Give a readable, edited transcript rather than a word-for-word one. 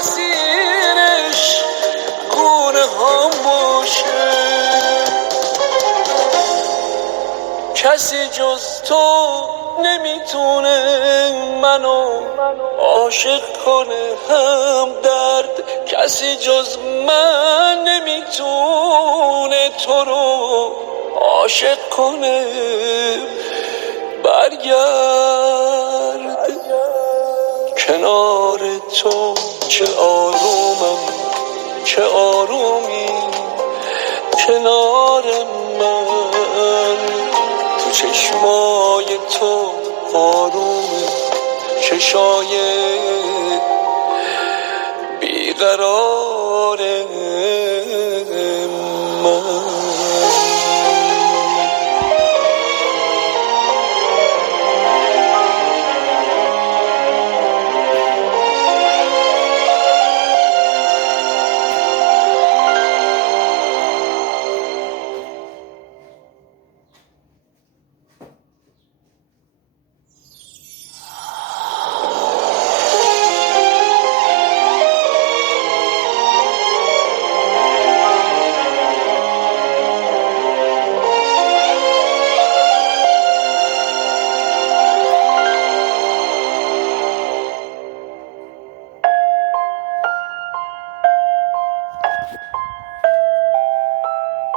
مسیرش گونه هم باشه. کسی جز تو نمیتونه منو عاشق کنه هم درد، کسی جز من نمیتونه تو رو عاشق کنه. برگرد کنار تو چه آرومم چه آرومی کنار من. تو چشمای تو آرومه چشای بیقرار